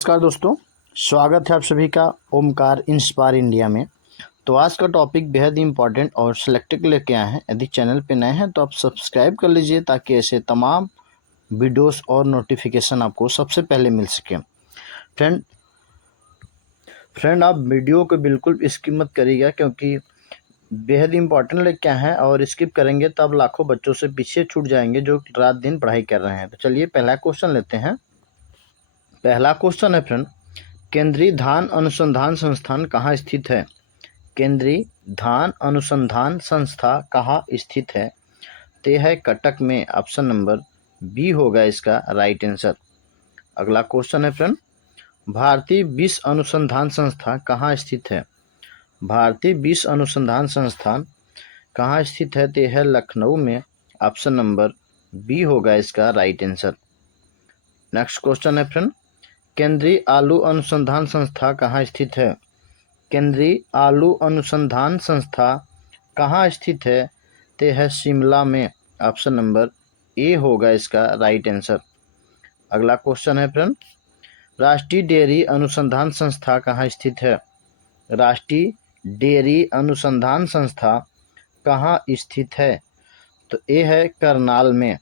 नमस्कार दोस्तों, स्वागत है आप सभी का ओमकार इंस्पायर इंडिया में। तो आज का टॉपिक बेहद ही इंपॉर्टेंट और सिलेक्टेड लेके आए हैं। यदि चैनल पे नए हैं तो आप सब्सक्राइब कर लीजिए ताकि ऐसे तमाम वीडियोस और नोटिफिकेशन आपको सबसे पहले मिल सके। फ्रेंड फ्रेंड आप वीडियो को बिल्कुल स्किप मत करिएगा क्योंकि बेहद इंपॉर्टेंट लेके आए हैं और स्किप करेंगे तो आप लाखों बच्चों से पीछे छूट जाएंगे जो रात दिन पढ़ाई कर रहे हैं। तो चलिए पहला क्वेश्चन लेते हैं। पहला क्वेश्चन है फ्रेंड, केंद्रीय धान अनुसंधान संस्थान कहाँ स्थित है? केंद्रीय धान अनुसंधान संस्था कहाँ स्थित है? तो यह है कटक में। ऑप्शन नंबर बी होगा इसका राइट आंसर। अगला क्वेश्चन है फ्रेंड, भारतीय विष अनुसंधान संस्था कहाँ स्थित है? भारतीय विष अनुसंधान संस्थान कहाँ स्थित है? तो यह है लखनऊ में। ऑप्शन नंबर बी होगा इसका राइट आंसर। नेक्स्ट क्वेश्चन है फ्रेंड, केंद्रीय आलू अनुसंधान संस्था कहाँ स्थित है? केंद्रीय आलू अनुसंधान संस्था कहाँ स्थित है? तो है शिमला में। ऑप्शन नंबर ए होगा इसका राइट आंसर। अगला क्वेश्चन है फ्रेंड, राष्ट्रीय डेयरी अनुसंधान संस्था कहाँ स्थित है? राष्ट्रीय डेयरी अनुसंधान संस्था कहाँ स्थित है? तो ए है करनाल में।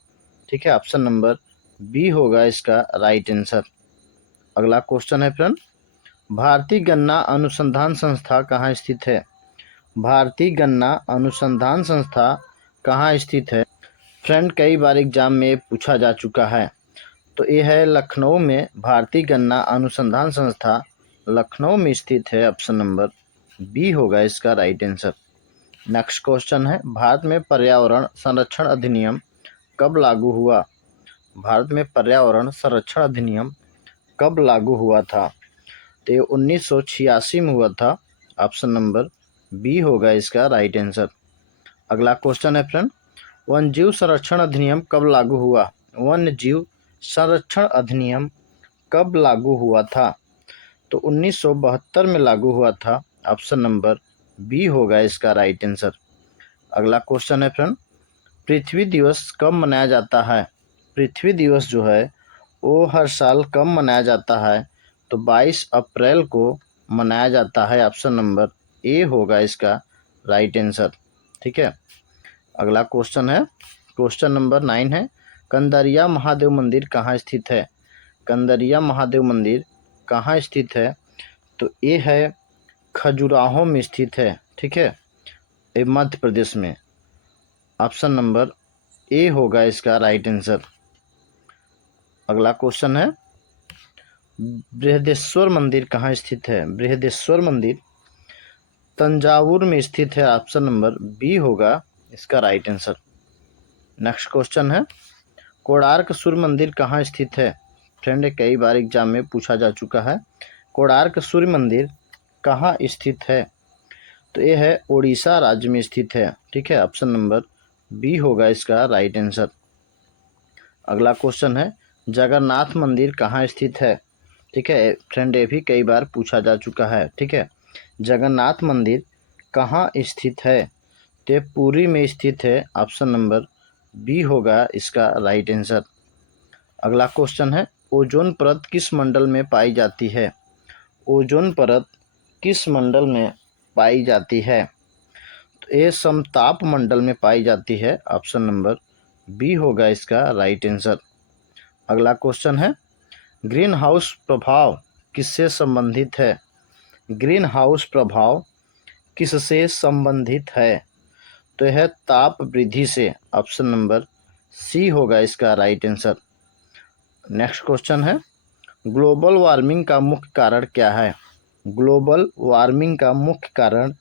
ठीक है, ऑप्शन नंबर बी होगा इसका राइट आंसर। अगला क्वेश्चन है फ्रेंड, भारतीय गन्ना अनुसंधान संस्था कहाँ स्थित है? भारतीय गन्ना अनुसंधान संस्था कहाँ स्थित है? फ्रेंड कई बार एग्जाम में पूछा जा चुका है। तो ये है लखनऊ में। भारतीय गन्ना अनुसंधान संस्था लखनऊ में स्थित है। ऑप्शन नंबर बी होगा इसका राइट आंसर। नेक्स्ट क्वेश्चन है, भारत में पर्यावरण संरक्षण अधिनियम कब लागू हुआ? भारत में पर्यावरण संरक्षण अधिनियम कब लागू हुआ था? तो ये 1986 में हुआ था। ऑप्शन नंबर बी होगा इसका राइट आंसर। अगला क्वेश्चन है फ्रेंड, वन्यजीव संरक्षण अधिनियम कब लागू हुआ? वन्यजीव संरक्षण अधिनियम कब लागू हुआ था? तो 1972 में लागू हुआ था। ऑप्शन नंबर बी होगा इसका राइट आंसर। अगला क्वेश्चन है फ्रेंड, पृथ्वी दिवस कब मनाया जाता है? पृथ्वी दिवस जो है वो हर साल कब मनाया जाता है? तो 22 अप्रैल को मनाया जाता है। ऑप्शन नंबर ए होगा इसका राइट आंसर। ठीक है, अगला क्वेश्चन है, क्वेश्चन नंबर 9 है, कंदरिया महादेव मंदिर कहाँ स्थित है? कंदरिया महादेव मंदिर कहाँ स्थित है? तो ये है खजुराहो में स्थित है। ठीक है, ये मध्य प्रदेश में। ऑप्शन नंबर ए होगा इसका राइट आंसर। अगला क्वेश्चन है, बृहदेश्वर मंदिर कहाँ स्थित है? बृहदेश्वर मंदिर तंजावुर में स्थित है। ऑप्शन नंबर बी होगा इसका राइट आंसर। नेक्स्ट क्वेश्चन है, कोणार्क सूर्य मंदिर कहाँ स्थित है? फ्रेंड कई बार एग्जाम में पूछा जा चुका है। कोणार्क सूर्य मंदिर कहाँ स्थित है? तो ये है उड़ीसा राज्य में स्थित है। ठीक है, ऑप्शन नंबर बी होगा इसका राइट आंसर। अगला क्वेश्चन है, जगन्नाथ मंदिर कहाँ स्थित है? ठीक है फ्रेंड, ये भी कई बार पूछा जा चुका है। ठीक है, जगन्नाथ मंदिर कहाँ स्थित है? तो पुरी में स्थित है। ऑप्शन नंबर बी होगा इसका राइट आंसर। अगला क्वेश्चन है, ओजोन परत किस मंडल में पाई जाती है? ओजोन परत किस मंडल में पाई जाती है? तो ये समताप मंडल में पाई जाती है। ऑप्शन नंबर बी होगा इसका राइट आंसर। अगला क्वेश्चन है, ग्रीन हाउस प्रभाव किससे संबंधित है? ग्रीन हाउस प्रभाव किससे संबंधित है? तो यह ताप वृद्धि से। ऑप्शन नंबर सी होगा इसका राइट आंसर। नेक्स्ट क्वेश्चन है, ग्लोबल वार्मिंग का मुख्य कारण क्या है? ग्लोबल वार्मिंग का मुख्य कारण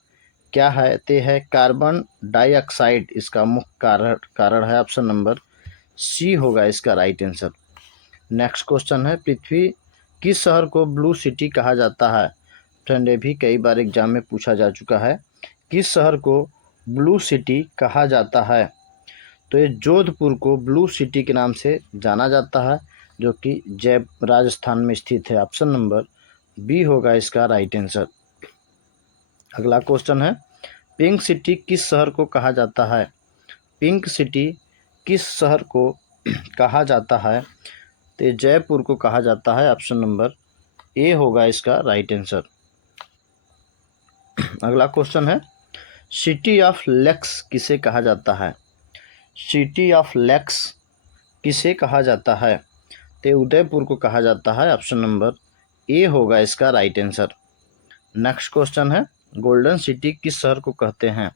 क्या है? तो है कार्बन डाइऑक्साइड इसका मुख्य कारण है। ऑप्शन नंबर सी होगा इसका राइट आंसर। नेक्स्ट क्वेश्चन है, पृथ्वी किस शहर को ब्लू सिटी कहा जाता है? फ्रेंड ये भी कई बार एग्जाम में पूछा जा चुका है। किस शहर को ब्लू सिटी कहा जाता है? तो ये जोधपुर को ब्लू सिटी के नाम से जाना जाता है जो कि राजस्थान में स्थित है। ऑप्शन नंबर बी होगा इसका राइट आंसर। अगला क्वेश्चन है, पिंक सिटी किस शहर को कहा जाता है? पिंक सिटी किस शहर को कहा जाता है? तो जयपुर को कहा जाता है। ऑप्शन नंबर ए होगा इसका राइट आंसर। अगला क्वेश्चन है, सिटी ऑफ लेक्स किसे कहा जाता है? सिटी ऑफ लेक्स किसे कहा जाता है? तो उदयपुर को कहा जाता है। ऑप्शन नंबर ए होगा इसका राइट आंसर। नेक्स्ट क्वेश्चन है, गोल्डन सिटी किस शहर को कहते हैं?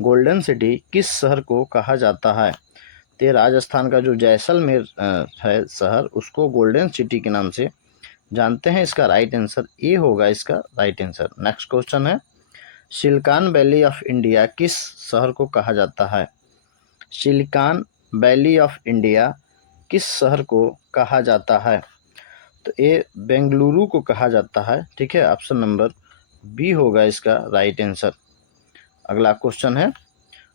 गोल्डन सिटी किस शहर को कहा जाता है? तो राजस्थान का जो जैसलमेर है शहर, उसको गोल्डन सिटी के नाम से जानते हैं। इसका राइट आंसर ए होगा इसका राइट आंसर। नेक्स्ट क्वेश्चन है, सिलिकॉन वैली ऑफ इंडिया किस शहर को कहा जाता है? सिलिकॉन वैली ऑफ इंडिया किस शहर को कहा जाता है? तो ये बेंगलुरु को कहा जाता है। ठीक है, ऑप्शन नंबर बी होगा इसका राइट आंसर। अगला क्वेश्चन है,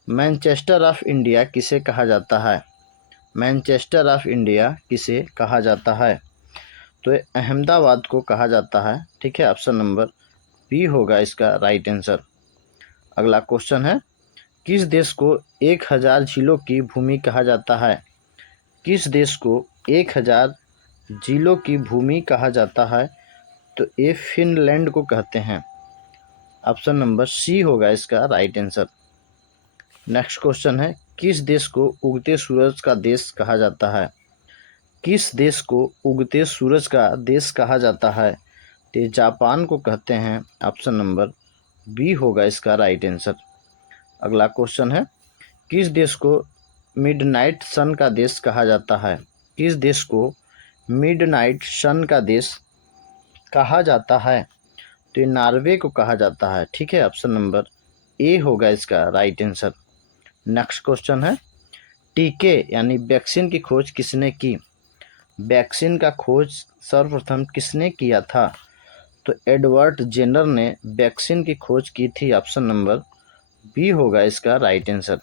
मैनचेस्टर ऑफ इंडिया किसे कहा जाता है? मैनचेस्टर ऑफ इंडिया किसे कहा जाता है? तो ये अहमदाबाद को कहा जाता है। ठीक है, ऑप्शन नंबर बी होगा इसका राइट आंसर। अगला क्वेश्चन है, किस देश को 1000 झीलों की भूमि कहा जाता है? किस देश को 1000 झीलों की भूमि कहा जाता है? तो ये फिनलैंड को कहते हैं। ऑप्शन नंबर सी होगा इसका राइट आंसर। नेक्स्ट क्वेश्चन है, किस देश को उगते सूरज का देश कहा जाता है? किस देश को उगते सूरज का देश कहा जाता है? तो जापान को कहते हैं। ऑप्शन नंबर बी होगा इसका राइट आंसर। अगला क्वेश्चन है, किस देश को मिडनाइट सन का देश कहा जाता है? किस देश को मिडनाइट सन का देश कहा जाता है? तो ये नॉर्वे को कहा जाता है। ठीक है, ऑप्शन नंबर ए होगा इसका राइट आंसर। नेक्स्ट क्वेश्चन है, टीके यानी वैक्सीन की खोज किसने की? वैक्सीन का खोज सर्वप्रथम किसने किया था? तो एडवर्ड जेनर ने वैक्सीन की खोज की थी। ऑप्शन नंबर बी होगा इसका राइट आंसर।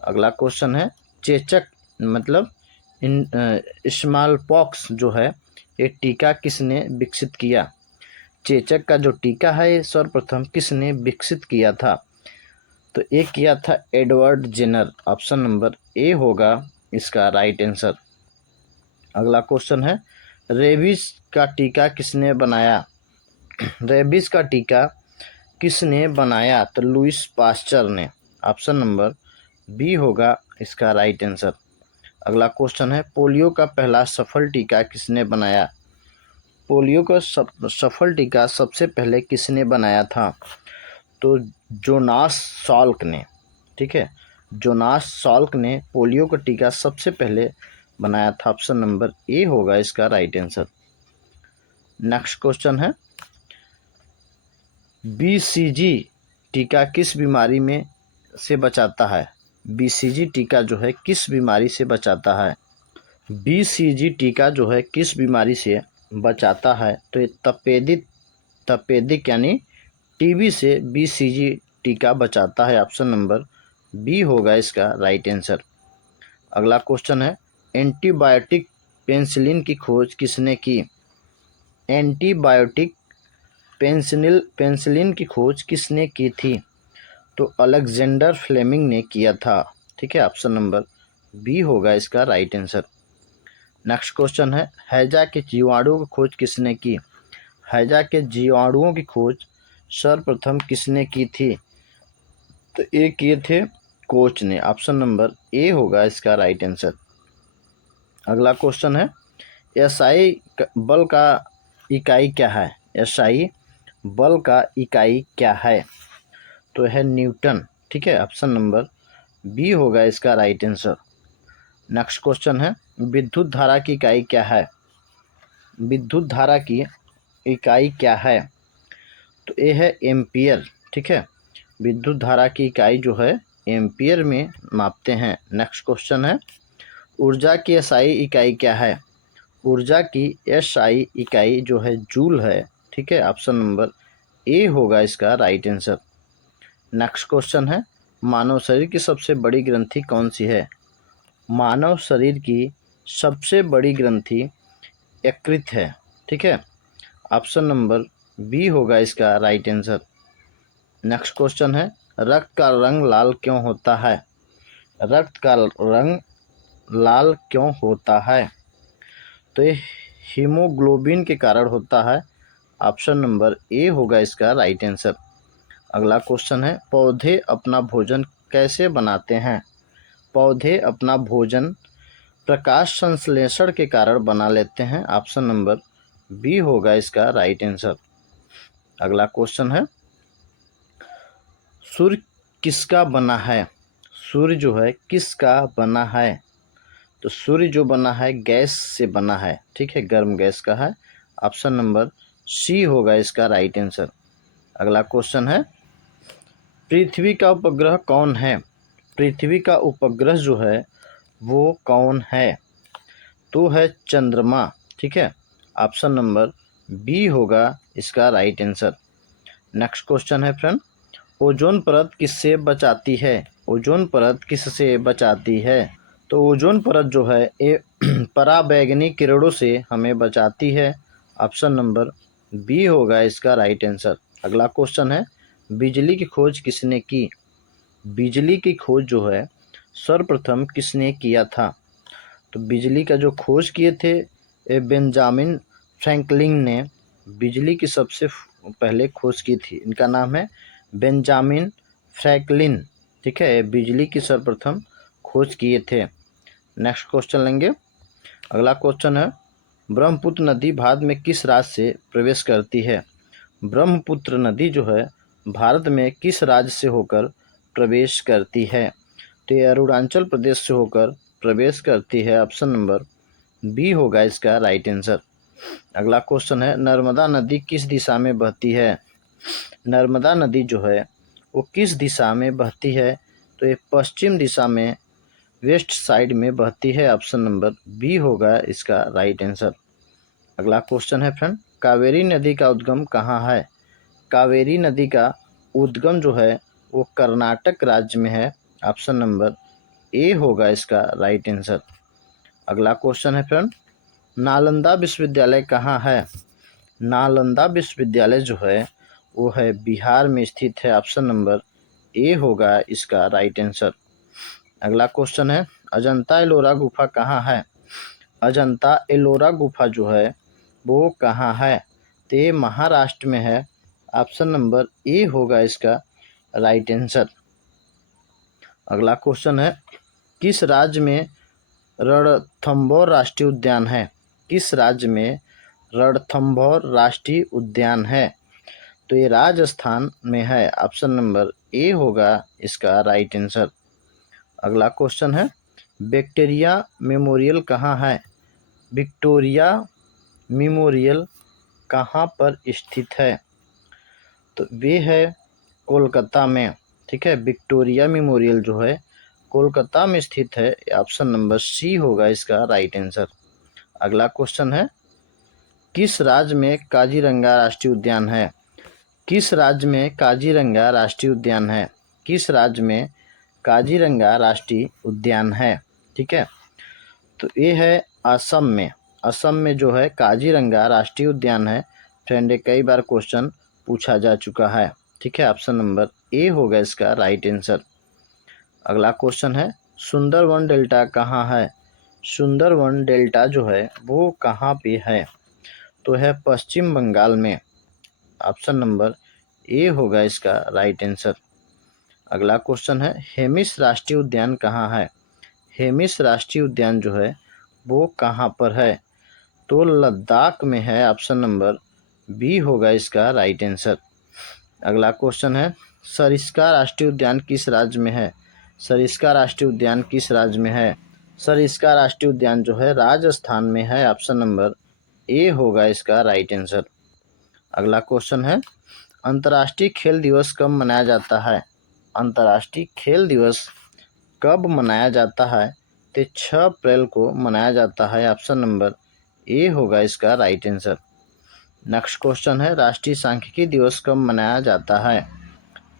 अगला क्वेश्चन है, चेचक मतलब स्मॉल पॉक्स जो है, ये टीका किसने विकसित किया? चेचक का जो टीका है ये सर्वप्रथम किसने विकसित किया था? तो ये किया था Edward Jenner. Option number A होगा इसका राइट आंसर। अगला क्वेश्चन है, रेबीज का टीका किसने बनाया? रेबीज का टीका किसने बनाया? तो लुइस पास्चर ने। ऑप्शन नंबर बी होगा इसका राइट आंसर। अगला क्वेश्चन है, पोलियो का पहला सफल टीका किसने बनाया? पोलियो का सफल टीका सबसे पहले किसने बनाया था? तो जोनास साल्क ने। ठीक है, जोनास साल्क ने पोलियो का टीका सबसे पहले बनाया था। ऑप्शन नंबर ए होगा इसका राइट आंसर। नेक्स्ट क्वेश्चन है, बीसीजी टीका किस बीमारी में से बचाता है? बीसीजी टीका जो है किस बीमारी से बचाता है? बीसीजी टीका जो है किस बीमारी से बचाता है? तो ये तपेदिक यानी टीबी से बीसीजी टीका बचाता है। ऑप्शन नंबर बी होगा इसका राइट आंसर। अगला क्वेश्चन है, एंटीबायोटिक पेनिसिलिन की खोज किसने की? एंटीबायोटिक पेनिसिलिन की खोज किसने की थी? तो अलेक्जेंडर फ्लेमिंग ने किया था। ठीक है, ऑप्शन नंबर बी होगा इसका राइट आंसर। नेक्स्ट क्वेश्चन है, हैजा के जीवाणुओं की खोज किसने की? हैजा के जीवाणुओं की खोज सर्वप्रथम किसने की थी? तो ये किए थे कोच ने। ऑप्शन नंबर ए होगा इसका राइट आंसर। अगला क्वेश्चन है, एसआई बल का इकाई क्या है? एसआई बल का इकाई क्या है? तो है न्यूटन। ठीक है, ऑप्शन नंबर बी होगा इसका राइट आंसर। नेक्स्ट क्वेश्चन है, विद्युत धारा की इकाई क्या है? विद्युत धारा की इकाई क्या है? तो ये है एम्पियर। ठीक है, विद्युत धारा की इकाई जो है एम्पियर में मापते हैं। नेक्स्ट क्वेश्चन है, ऊर्जा की एसआई इकाई क्या है? ऊर्जा की एसआई इकाई जो है जूल है। ठीक है, ऑप्शन नंबर ए होगा इसका राइट आंसर। नेक्स्ट क्वेश्चन है, मानव शरीर की सबसे बड़ी ग्रंथि कौन सी है? मानव शरीर की सबसे बड़ी ग्रंथि यकृत है। ठीक है, ऑप्शन नंबर बी होगा इसका राइट आंसर। नेक्स्ट क्वेश्चन है, रक्त का रंग लाल क्यों होता है? रक्त का रंग लाल क्यों होता है? तो ये हीमोग्लोबिन के कारण होता है। ऑप्शन नंबर ए होगा इसका राइट आंसर। अगला क्वेश्चन है, पौधे अपना भोजन कैसे बनाते हैं? पौधे अपना भोजन प्रकाश संश्लेषण के कारण बना लेते हैं। ऑप्शन नंबर बी होगा इसका राइट आंसर। अगला क्वेश्चन है, सूर्य किसका बना है? सूर्य जो है किसका बना है? तो सूर्य जो बना है गैस से बना है, ठीक है, गर्म गैस का है। ऑप्शन नंबर सी होगा इसका राइट आंसर। अगला क्वेश्चन है, पृथ्वी का उपग्रह कौन है? पृथ्वी का उपग्रह जो है वो कौन है? तो है चंद्रमा, ठीक है। ऑप्शन नंबर बी होगा इसका राइट आंसर। नेक्स्ट क्वेश्चन है फ्रेंड, ओजोन परत किससे बचाती है? ओजोन परत किससे बचाती है? तो ओजोन परत जो है ये पराबैंगनी किरणों से हमें बचाती है। ऑप्शन नंबर बी होगा इसका राइट आंसर। अगला क्वेश्चन है, बिजली की खोज किसने की? बिजली की खोज जो है सर्वप्रथम किसने किया था? तो बिजली का जो खोज किए थे बेंजामिन फ्रैंकलिन ने बिजली की सबसे पहले खोज की थी। इनका नाम है बेंजामिन फ्रैंकलिन, ठीक है, बिजली की सर्वप्रथम खोज किए थे। नेक्स्ट क्वेश्चन लेंगे। अगला क्वेश्चन है, ब्रह्मपुत्र नदी भारत में किस राज्य से प्रवेश करती है? ब्रह्मपुत्र नदी जो है भारत में किस राज्य से होकर प्रवेश करती है? तो ये अरुणाचल प्रदेश से होकर प्रवेश करती है। ऑप्शन नंबर बी होगा इसका राइट आंसर। अगला क्वेश्चन है, नर्मदा नदी किस दिशा में बहती है? नर्मदा नदी जो है वो किस दिशा में बहती है? तो ये पश्चिम दिशा में, वेस्ट साइड में बहती है। ऑप्शन नंबर बी होगा इसका राइट आंसर। अगला क्वेश्चन है फ्रेंड, कावेरी नदी का उद्गम कहाँ है? कावेरी नदी का उद्गम जो है वो कर्नाटक राज्य में है। ऑप्शन नंबर ए होगा इसका राइट आंसर। अगला क्वेश्चन है फ्रेंड, नालंदा विश्वविद्यालय कहाँ है? नालंदा विश्वविद्यालय जो है वो है बिहार में स्थित है। ऑप्शन नंबर ए होगा इसका राइट आंसर। अगला क्वेश्चन है, अजंता एलोरा गुफा कहाँ है? अजंता एलोरा गुफा जो है वो कहाँ है? तो ये महाराष्ट्र में है। ऑप्शन नंबर ए होगा इसका राइट आंसर। अगला क्वेश्चन है, किस राज्य में रणथंभौर राष्ट्रीय उद्यान है? किस राज्य में रणथंभौर राष्ट्रीय उद्यान है? तो ये राजस्थान में है। ऑप्शन नंबर ए होगा इसका राइट आंसर। अगला क्वेश्चन है, विक्टोरिया मेमोरियल कहाँ है? विक्टोरिया मेमोरियल कहाँ पर स्थित है? तो वे है कोलकाता में, ठीक है। विक्टोरिया मेमोरियल जो है कोलकाता में स्थित है। ऑप्शन नंबर सी होगा इसका राइट आंसर। अगला क्वेश्चन है, किस राज्य में काजीरंगा राष्ट्रीय उद्यान है? किस राज्य में काजीरंगा राष्ट्रीय उद्यान है? किस राज्य में काजीरंगा राष्ट्रीय उद्यान है? ठीक है, तो ये है असम में। असम में जो है काजीरंगा राष्ट्रीय उद्यान है। फ्रेंड, ये कई बार क्वेश्चन पूछा जा चुका है, ठीक है। ऑप्शन नंबर ए होगा इसका राइट आंसर। अगला क्वेश्चन है, सुंदरवन डेल्टा कहाँ है? सुंदरवन डेल्टा जो है वो कहाँ पे है? तो है पश्चिम बंगाल में। ऑप्शन नंबर ए होगा इसका राइट आंसर। अगला क्वेश्चन है, हेमिस राष्ट्रीय उद्यान कहाँ है? हेमिस राष्ट्रीय उद्यान जो है वो कहाँ पर है? तो लद्दाख में है। ऑप्शन नंबर बी होगा इसका राइट आंसर। अगला क्वेश्चन है, सरिस्का राष्ट्रीय उद्यान किस राज्य में है? सरिस्का राष्ट्रीय उद्यान किस राज्य में है? सरिस्का राष्ट्रीय उद्यान जो है राजस्थान में है। ऑप्शन नंबर ए होगा इसका राइट आंसर। अगला क्वेश्चन है, अंतर्राष्ट्रीय खेल दिवस कब मनाया जाता है? अंतर्राष्ट्रीय खेल दिवस कब मनाया जाता है? तो 6 अप्रैल को मनाया जाता है। ऑप्शन नंबर ए होगा इसका राइट आंसर। नेक्स्ट क्वेश्चन है, राष्ट्रीय सांख्यिकी दिवस कब मनाया जाता है?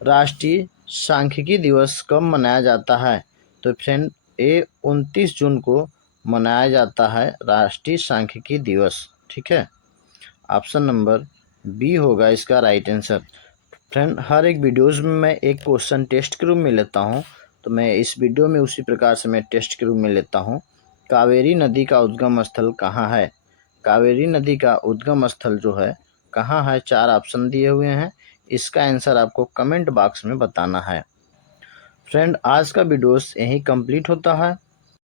राष्ट्रीय सांख्यिकी दिवस कब मनाया जाता है? तो फ्रेंड, ये 29 जून को मनाया जाता है राष्ट्रीय सांख्यिकी दिवस, ठीक है। ऑप्शन नंबर बी होगा इसका राइट आंसर। फ्रेंड, हर एक वीडियोज़ में मैं एक क्वेश्चन टेस्ट के रूप में लेता हूँ, तो मैं इस वीडियो में उसी प्रकार से मैं टेस्ट के रूप में लेता हूँ। कावेरी नदी का उद्गम स्थल कहाँ है? कावेरी नदी का उद्गम स्थल जो है कहाँ है? 4 ऑप्शन दिए हुए हैं, इसका आंसर आपको कमेंट बॉक्स में बताना है। फ्रेंड, आज का वीडियोस यहीं कंप्लीट होता है।